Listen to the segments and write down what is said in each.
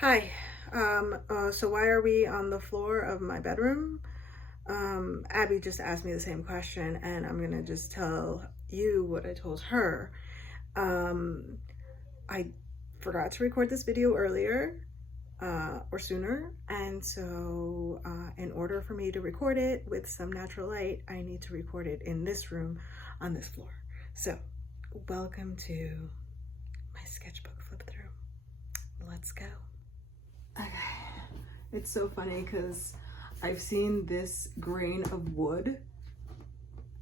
Hi. So why are we on the floor of my bedroom? Abby just asked me the same question, and I'm gonna just tell you what I told her. Um, I forgot to record this video earlier, or sooner, and so in order for me to record it with some natural light, I need to record it in this room on this floor. So, welcome to my sketchbook flip through. Let's go. Okay. It's so funny because I've seen this grain of wood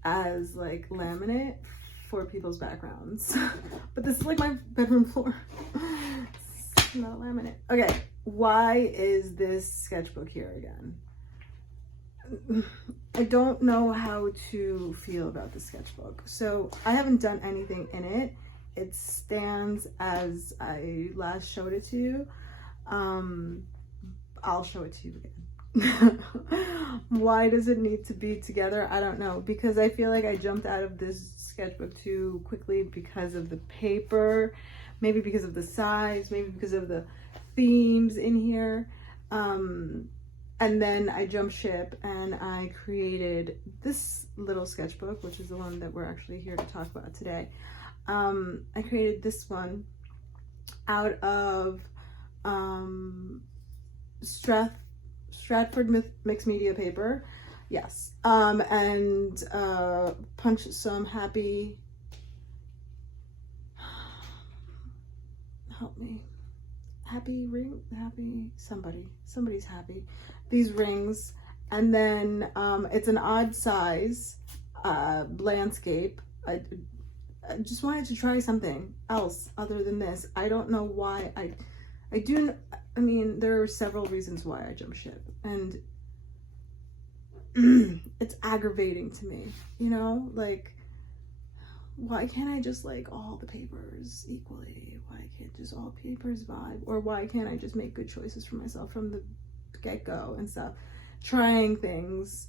as like laminate for people's backgrounds, but this is like my bedroom floor. It's not laminate. Okay, why is this sketchbook here again? I don't know how to feel about the sketchbook. So I haven't done anything in it. It stands as I last showed it to you. I'll show it to you again. Why does it need to be together? I don't know, because I feel like I jumped out of this sketchbook too quickly because of the paper, maybe because of the size, maybe because of the themes in here. And then I jumped ship and I created this little sketchbook, which is the one that we're actually here to talk about today. I created this one out of Stratford mixed media paper, yes, and punch some happy, help me, happy ring, happy somebody's happy, these rings, and then it's an odd size landscape. I just wanted to try something else other than this. I don't know why I mean, there are several reasons why I jump ship, and it's aggravating to me, you know, like, why can't I just like all the papers equally? Why can't just all papers vibe? Or why can't I just make good choices for myself from the get-go and stuff? Trying things,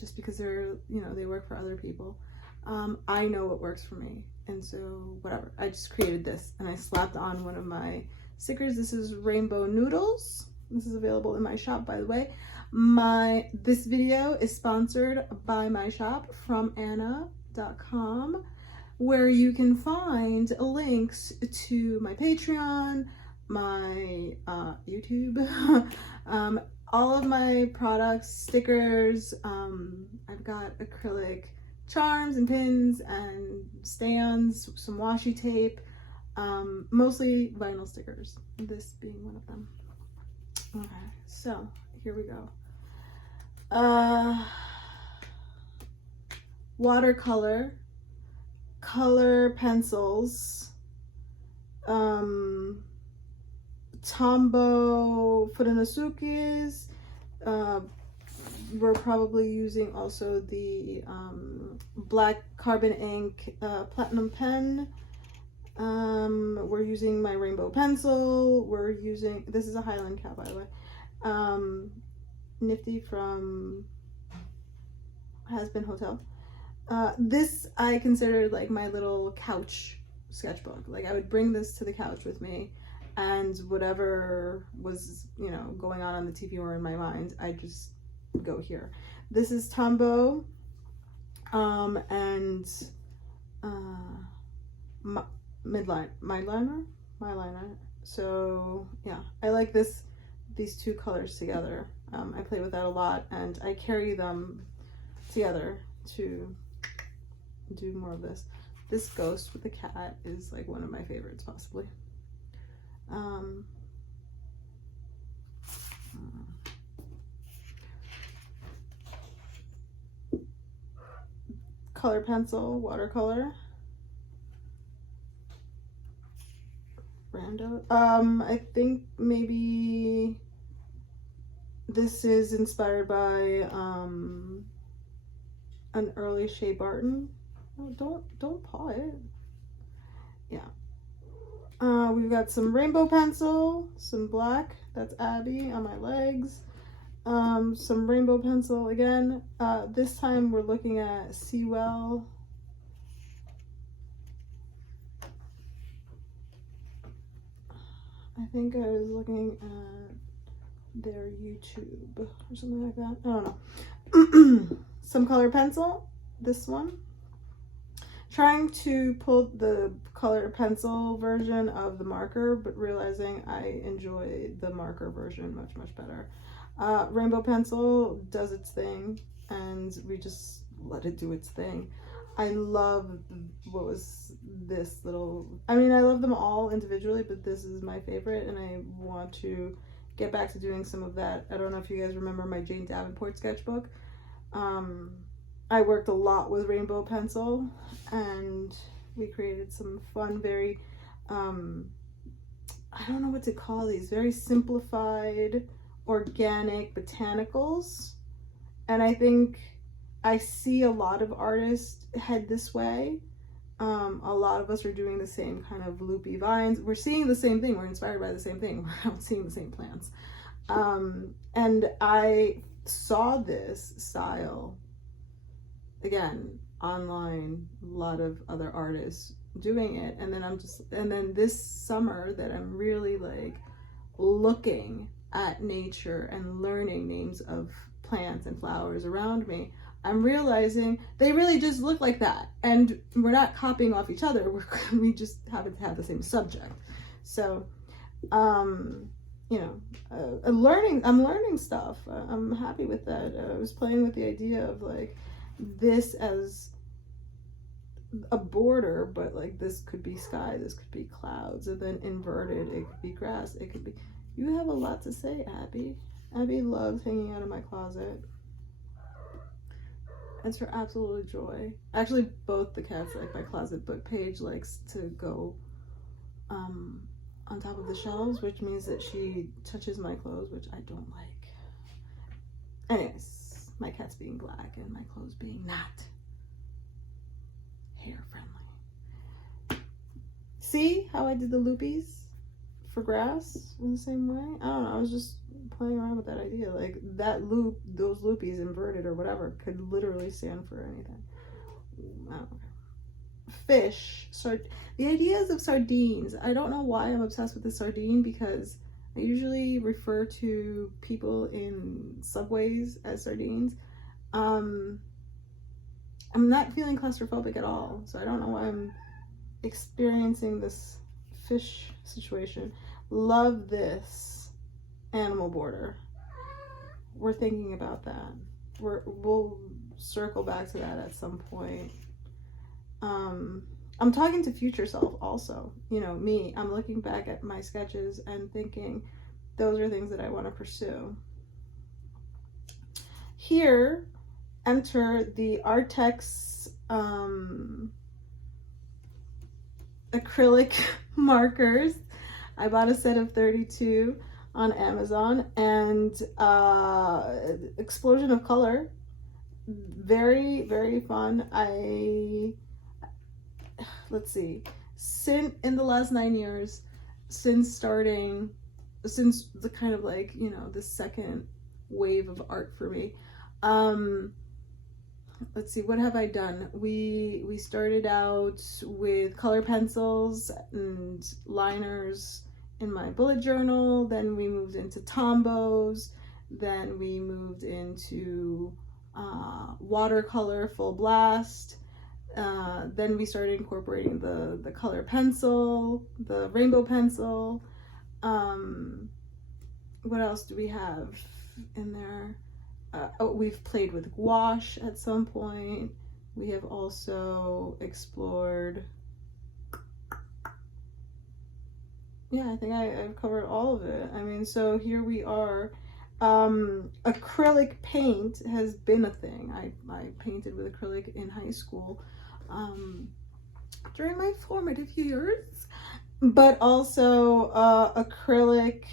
just because they're, you know, they work for other people. I know what works for me, and so whatever. I just created this and I slapped on one of my stickers. This is Rainbow Noodles. This is available in my shop, by the way. This video is sponsored by my shop, FromAnna.com, where you can find links to my Patreon, my YouTube, all of my products, stickers. I've got acrylic charms and pins and stands, some washi tape, mostly vinyl stickers, this being one of them. Okay, so here we go. Watercolor, color pencils, Tombow Fudanasukis. We're probably using also the black carbon ink platinum pen. We're using my rainbow pencil. We're using, this is a Highland cap, by the way. Nifty from Has Been Hotel. This I considered like my little couch sketchbook. Like, I would bring this to the couch with me, and whatever was, you know, going on the TV or in my mind, I just go here. This is Tombow, and my liner. So yeah, I like these two colors together. I play with that a lot, and I carry them together to do more of this. This ghost with the cat is like one of my favorites, possibly. Color pencil, watercolor. Rando. I think maybe this is inspired by an early Shea Barton. Oh, don't paw it. Yeah. We've got some rainbow pencil, some black, that's Abby on my legs. Some rainbow pencil again. This time we're looking at Seawell. I think I was looking at their YouTube or something like that. I don't know. Some color pencil, this one. Trying to pull the colored pencil version of the marker, but realizing I enjoy the marker version much, much better. Rainbow pencil does its thing, and we just let it do its thing. I love, what was this little, I mean, I love them all individually, but this is my favorite, and I want to get back to doing some of that. I don't know if you guys remember my Jane Davenport sketchbook. I worked a lot with rainbow pencil, and we created some fun, very, I don't know what to call these, very simplified, organic botanicals. And I think I see a lot of artists head this way. A lot of us are doing the same kind of loopy vines. We're seeing the same thing. We're inspired by the same thing. We're not seeing the same plants. And I saw this style again online, a lot of other artists doing it, and then this summer that I'm really like looking at nature and learning names of plants and flowers around me, I'm realizing they really just look like that, and we're not copying off each other. We just happen to have the same subject. So you know, I'm learning stuff. I'm happy with that. I was playing with the idea of like this as a border, but like this could be sky, this could be clouds, and then inverted, it could be grass, it could be, you have a lot to say, Abby. Abby loves hanging out in my closet. It's her absolute joy. Actually, both the cats like my closet, but Paige likes to go on top of the shelves, which means that she touches my clothes, which I don't like. Anyways, my cats being black and my clothes being not hair friendly. See how I did the loopies for grass in the same way? I don't know, I was just playing around with that idea. Like that loop, those loopies inverted or whatever, could literally stand for anything. I don't know. Fish, the ideas of sardines. I don't know why I'm obsessed with the sardine, because I usually refer to people in subways as sardines. I'm not feeling claustrophobic at all, so I don't know why I'm experiencing this fish situation. Love this animal border. We're thinking about that. We'll circle back to that at some point. I'm talking to future self also, you know, me. I'm looking back at my sketches and thinking those are things that I want to pursue. Here, enter the Artex acrylic markers. I bought a set of 32 on Amazon, and explosion of color. Very, very fun. Let's see, in the last 9 years, since the kind of like, you know, the second wave of art for me, let's see, what have I done? We started out with color pencils and liners in my bullet journal, then we moved into Tombos, then we moved into watercolor full blast. Then we started incorporating the color pencil, the rainbow pencil. What else do we have in there? We've played with gouache at some point. We have also explored, yeah, I think I've covered all of it. I mean, so here we are. Acrylic paint has been a thing. I painted with acrylic in high school during my formative years, but also acrylic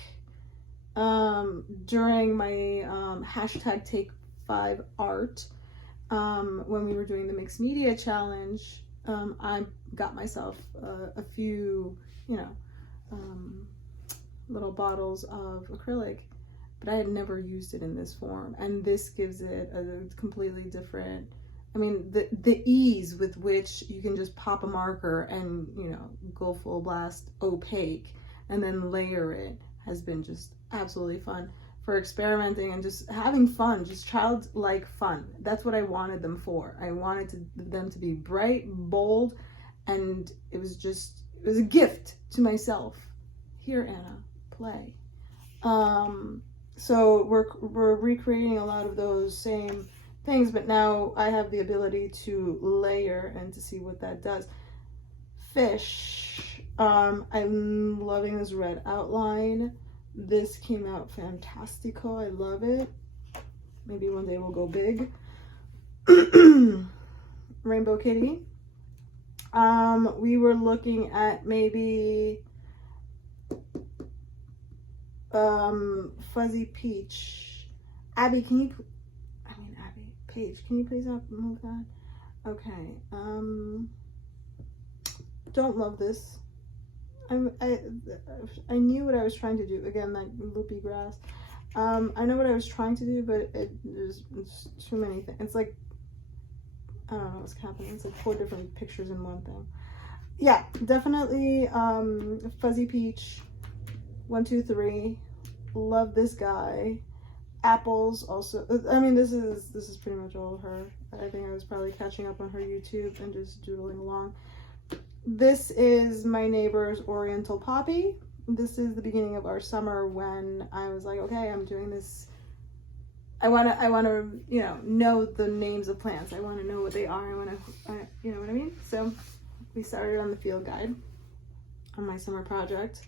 during my hashtag Take 5 Art, when we were doing the mixed media challenge. I got myself a few, you know, little bottles of acrylic, but I had never used it in this form, and this gives it a completely different, I mean, the ease with which you can just pop a marker and, you know, go full blast opaque and then layer it has been just absolutely fun for experimenting and just having fun, just childlike fun. That's what I wanted them for. I wanted them to be bright, bold, and it was a gift to myself. Here, Anna, play. So we're recreating a lot of those same things, but now I have the ability to layer and to see what that does. Fish. I'm loving this red outline. This came out fantastico. I love it. Maybe one day we'll go big. Rainbow Kitty. We were looking at maybe Fuzzy Peach. Abby, Paige, can you please move that? Okay. Don't love this. I knew what I was trying to do. Again, that loopy grass. I know what I was trying to do, but it's too many things. It's like, I don't know what's happening. It's like 4 different pictures in one thing. Yeah, definitely Fuzzy Peach. 1, 2, 3. Love this guy. Apples also. I mean, this is pretty much all of her. I think I was probably catching up on her YouTube and just doodling along. This is my neighbor's Oriental Poppy. This is the beginning of our summer when I was like, okay, I'm doing this. I want to, know the names of plants. I want to know what they are. You know what I mean? So we started on the field guide on my summer project.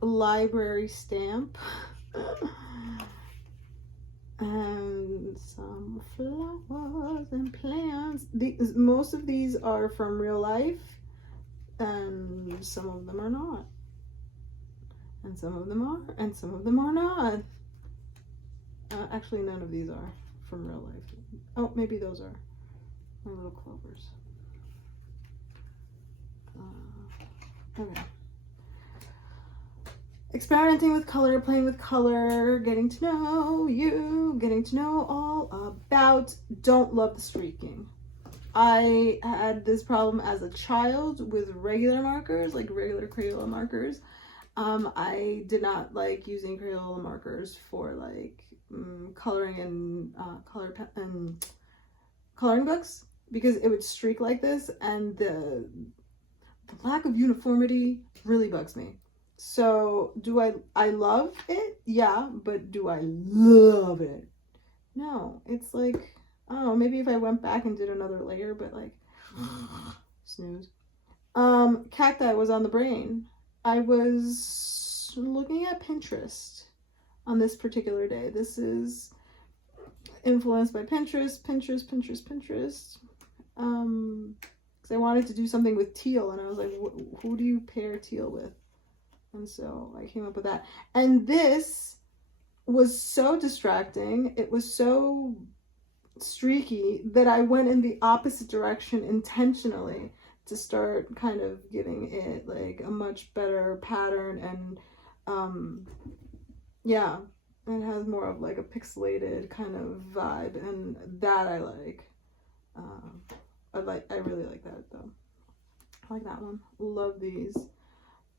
Library stamp. And some flowers and plants. Most of these are from real life, and some of them are not. And some of them are, and some of them are not. Actually, none of these are from real life. Oh, maybe those are my little clovers. Okay. Experimenting with color, playing with color, getting to know you, getting to know all about. Don't love the streaking. I had this problem as a child with regular markers, like regular Crayola markers. I did not like using Crayola markers for like coloring and coloring books because it would streak like this, and the lack of uniformity really bugs me. So do I love it? Yeah, but do I love it? No, it's like, I don't know, maybe if I went back and did another layer, but like, snooze. Cacti was on the brain. I was looking at Pinterest on this particular day. This is influenced by Pinterest. Because I wanted to do something with teal, and I was like, who do you pair teal with? And so I came up with that. And this was so distracting. It was so streaky that I went in the opposite direction intentionally to start kind of giving it like a much better pattern. And yeah, it has more of like a pixelated kind of vibe, and that I like. I really like that though. I like that one. Love these.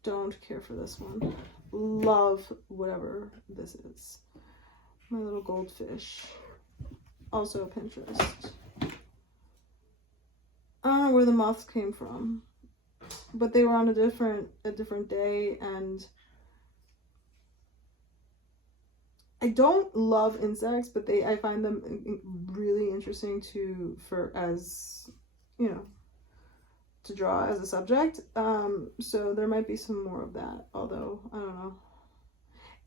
Don't care for this one. Love whatever this is. My little goldfish. Also Pinterest. I don't know where the moths came from, but they were on a different day, and I don't love insects, but I find them really interesting to draw as a subject. So there might be some more of that, although I don't know.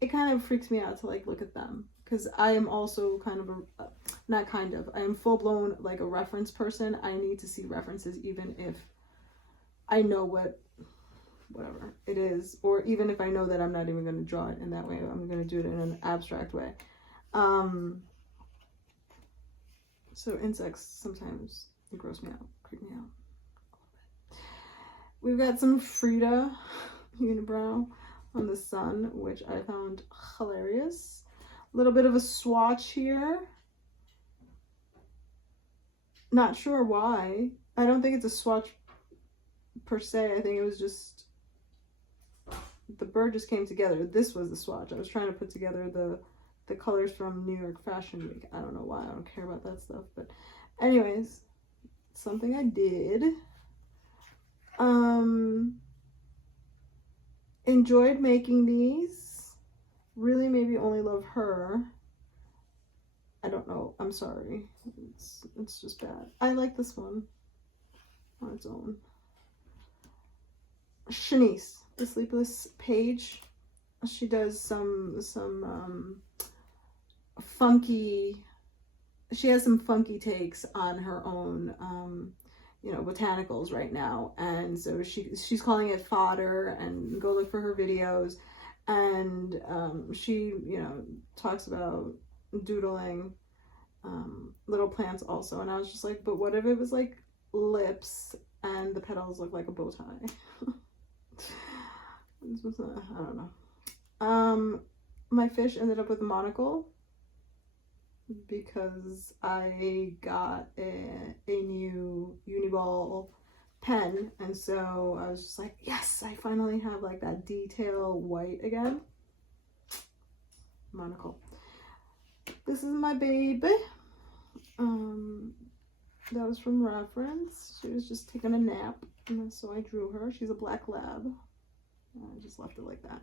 It kind of freaks me out to like look at them, because I am also kind of I am full-blown like a reference person. I need to see references even if I know whatever it is, or even if I know that I'm not even going to draw it in that way. I'm going to do it in an abstract way. So insects sometimes gross me out, creep me out. We've got some Frida unibrow on the sun, which I found hilarious. A little bit of a swatch here. Not sure why. I don't think it's a swatch per se. I think it was just, the bird just came together. This was the swatch. I was trying to put together the colors from New York Fashion Week. I don't know why. I don't care about that stuff. But anyways, something I did. Enjoyed making these. Really maybe only love her. I don't know. I'm sorry. It's just bad. I like this one on its own. Shanice, the Sleepless Page. She does some funky, she has some funky takes on her own you know, botanicals right now, and so she's calling it fodder, and go look for her videos. And she, you know, talks about doodling little plants also, and I was just like, but what if it was like lips and the petals look like a bow tie? This was I don't know. My fish ended up with a monocle because I got a new Uniball pen, and so I was just like, yes, I finally have like that detail white again. Monocle. This is my baby. That was from reference. She was just taking a nap, and so I drew her. She's a black lab. I just left it like that.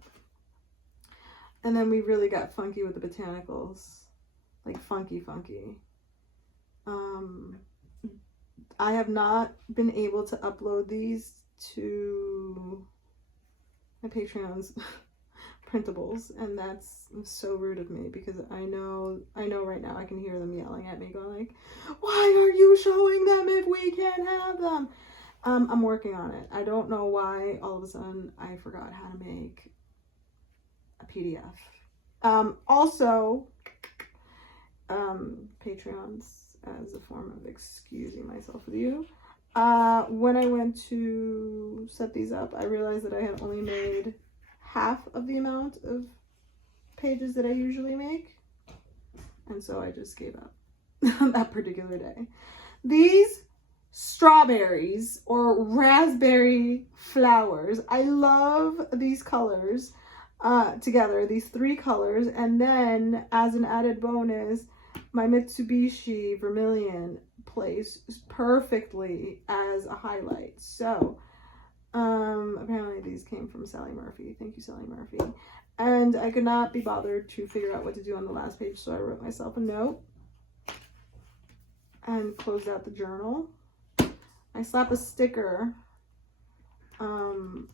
And then we really got funky with the botanicals. Like funky. I have not been able to upload these to my Patreon's printables, and that's so rude of me, because I know right now I can hear them yelling at me, going like, why are you showing them if we can't have them? I'm working on it. I don't know why all of a sudden I forgot how to make a PDF. Also, Patreons as a form of excusing myself with you. When I went to set these up, I realized that I had only made half of the amount of pages that I usually make, and so I just gave up that particular day. These strawberries or raspberry flowers, I love these colors together, these three colors, and then as an added bonus, my Mitsubishi Vermilion plays perfectly as a highlight. So apparently these came from Sally Murphy. Thank you, Sally Murphy. And I could not be bothered to figure out what to do on the last page, so I wrote myself a note and closed out the journal. I slap a sticker on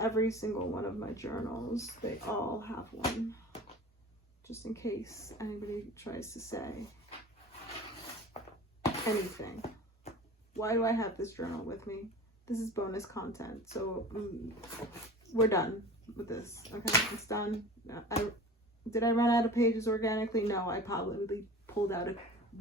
every single one of my journals. They all have one, just in case anybody tries to say anything. Why do I have this journal with me? This is bonus content, so we're done with this. Okay, it's done. Did I run out of pages organically? No, I probably pulled out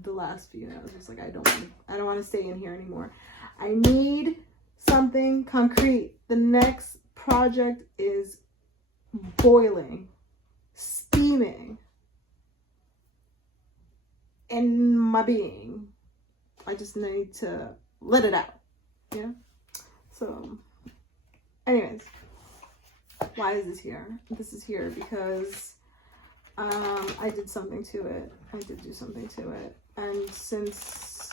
the last few, and I was just like, I don't want to stay in here anymore. I need something concrete. The next project is boiling, steaming in my being. I just need to let it out, yeah? So, anyways, why is this here? This is here because I did something to it. I did do something to it. And since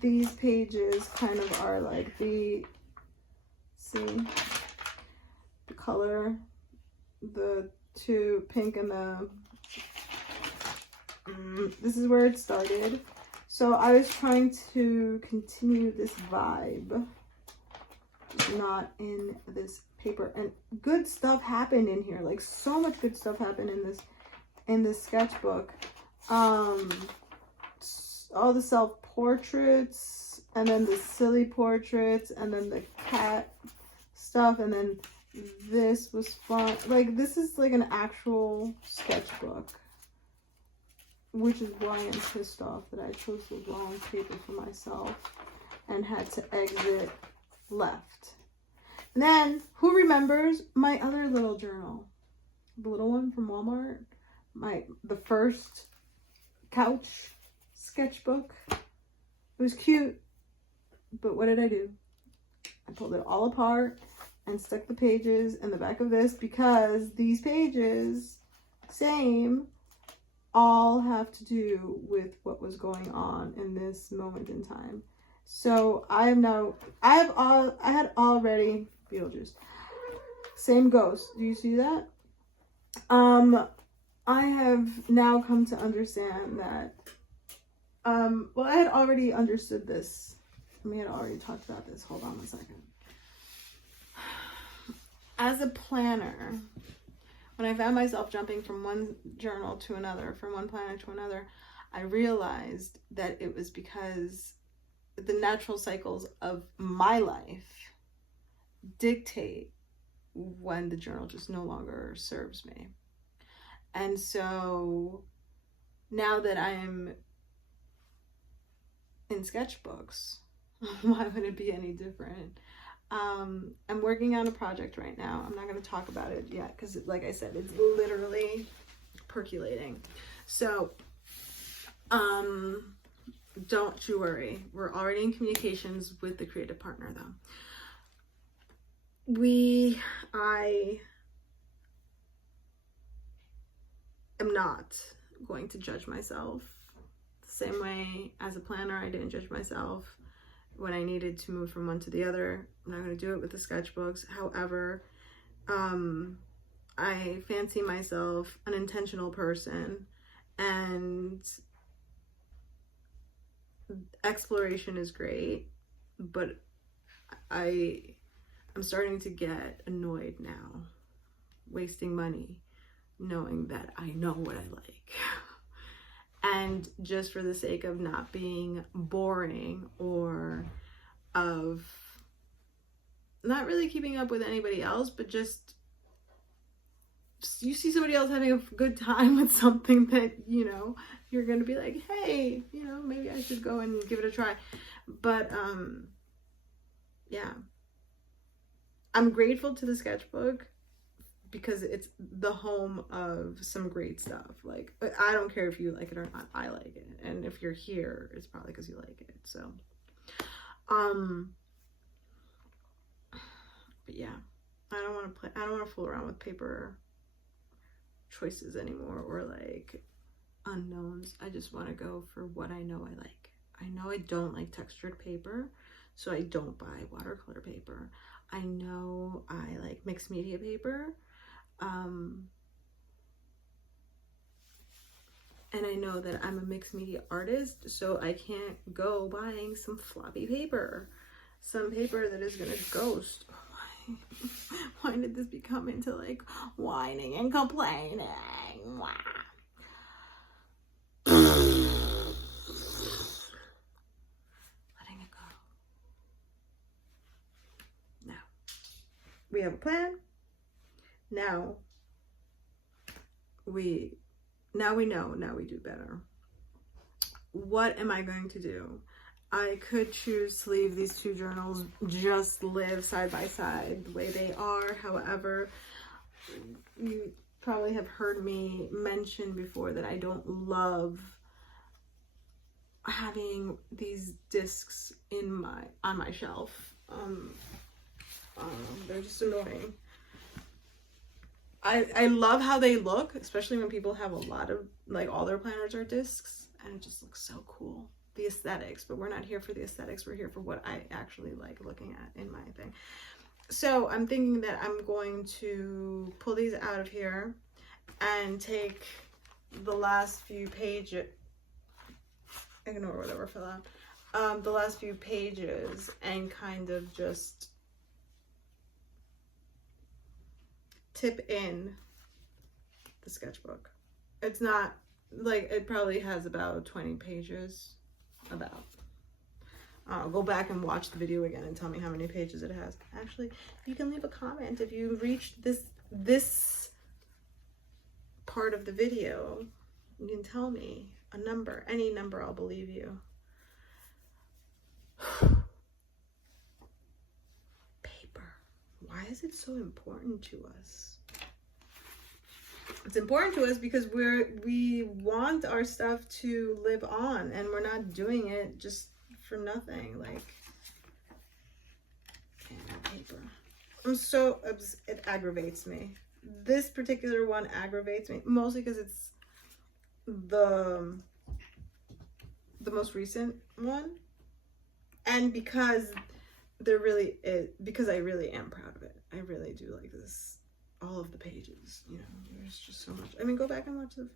these pages kind of are like the color, the two pink and the, this is where it started. So I was trying to continue this vibe, just not in this paper. And good stuff happened in here, like so much good stuff happened in this sketchbook. All the self-portraits, and then the silly portraits, and then the cat stuff, and then this was fun. Like, this is like an actual sketchbook, which is why I'm pissed off that I chose the wrong paper for myself and had to exit left. And then, who remembers my other little journal? The little one from Walmart? The first couch sketchbook. It was cute. But what did I do? I pulled it all apart and stuck the pages in the back of this because these pages, same, all have to do with what was going on in this moment in time. So I had already, Beetlejuice, same ghost. Do you see that? I have now come to understand that, well, I had already understood this. We had already talked about this. Hold on one second. As a planner, when I found myself jumping from one journal to another, from one planner to another, I realized that it was because the natural cycles of my life dictate when the journal just no longer serves me. And so now that I'm in sketchbooks, why would it be any different? I'm working on a project right now. I'm not going to talk about it yet because, like I said, it's literally percolating. So, don't you worry. We're already in communications with the creative partner, though. I am not going to judge myself the same way as a planner. I didn't judge myself when I needed to move from one to the other. I'm not going to do it with the sketchbooks. However, I fancy myself an intentional person, and exploration is great, but I'm starting to get annoyed now, wasting money, knowing that I know what I like. And just for the sake of not being boring or of not really keeping up with anybody else, but just you see somebody else having a good time with something that, you know, you're going to be like, hey, you know, maybe I should go and give it a try. But, yeah. I'm grateful to the sketchbook because it's the home of some great stuff. Like, I don't care if you like it or not, I like it. And if you're here, it's probably because you like it. So, but yeah, I don't want to fool around with paper choices anymore, or like unknowns. I just want to go for what I know I like. I know I don't like textured paper, so I don't buy watercolor paper. I know I like mixed media paper. And I know that I'm a mixed media artist, so I can't go buying some floppy paper, some paper that is gonna ghost. Why did this become into like whining and complaining? Letting it go. Now we have a plan. Now we know, now we do better. What am I going to do? I could choose to leave these two journals just live side by side the way they are. However, you probably have heard me mention before that I don't love having these discs on my shelf. They're just annoying. I love how they look, especially when people have a lot of, like, all their planners are discs, and it just looks so cool. The aesthetics, but we're not here for the aesthetics. We're here for what I actually like looking at in my thing. So I'm thinking that I'm going to pull these out of here and take the last few pages, ignore whatever fell out, the last few pages, and kind of just tip in the sketchbook. It's not like, it probably has about 20 pages. Go back and watch the video again and tell me how many pages it has. Actually, you can leave a comment if you reached this part of the video. You can tell me a number, any number, I'll believe you. Paper. Why is it so important to us? It's important to us because we want our stuff to live on, and we're not doing it just for nothing. Like, it aggravates me. This particular one aggravates me, mostly because it's the most recent one, and because because I really am proud of it. I really do like this, all of the pages, you know, there's just so much. I mean, go back and watch the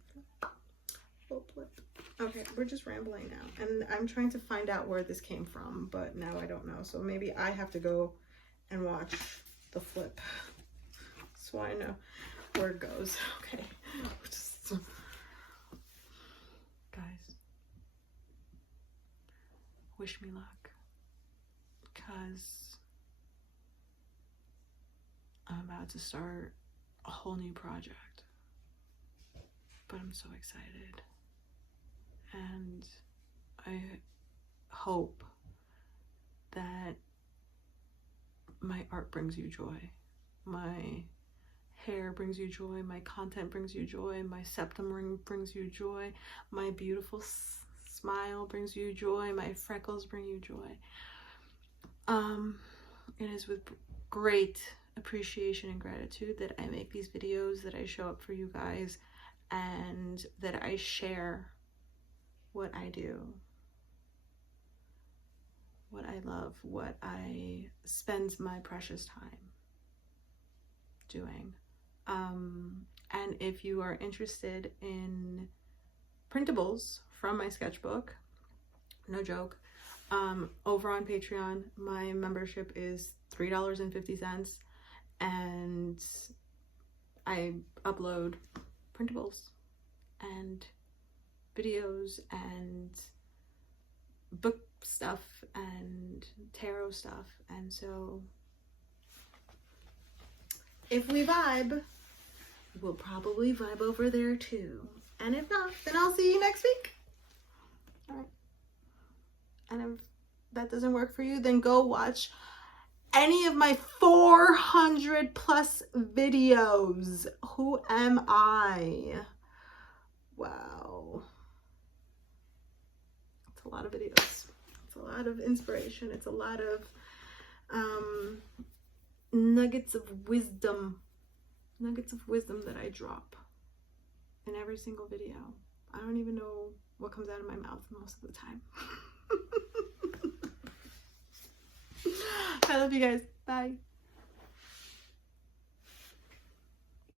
full flip. Okay, we're just rambling now, and I'm trying to find out where this came from, but now I don't know, so maybe I have to go and watch the flip so I know where it goes. Okay, guys, wish me luck, because I'm about to start a whole new project, but I'm so excited, and I hope that my art brings you joy, my hair brings you joy, my content brings you joy, my septum ring brings you joy, my beautiful smile brings you joy, my freckles bring you joy. It is with great appreciation and gratitude that I make these videos, that I show up for you guys, and that I share what I do, what I love, what I spend my precious time doing. And if you are interested in printables from my sketchbook, no joke, over on Patreon, my membership is $3.50, and I upload printables and videos and book stuff and tarot stuff, and so if we vibe, we'll probably vibe over there too, and if not, then I'll see you next week. All right, and if that doesn't work for you, then go watch any of my 400 plus videos. Who am I? Wow, it's a lot of videos, it's a lot of inspiration, it's a lot of nuggets of wisdom that I drop in every single video. I don't even know what comes out of my mouth most of the time. I love you guys. Bye.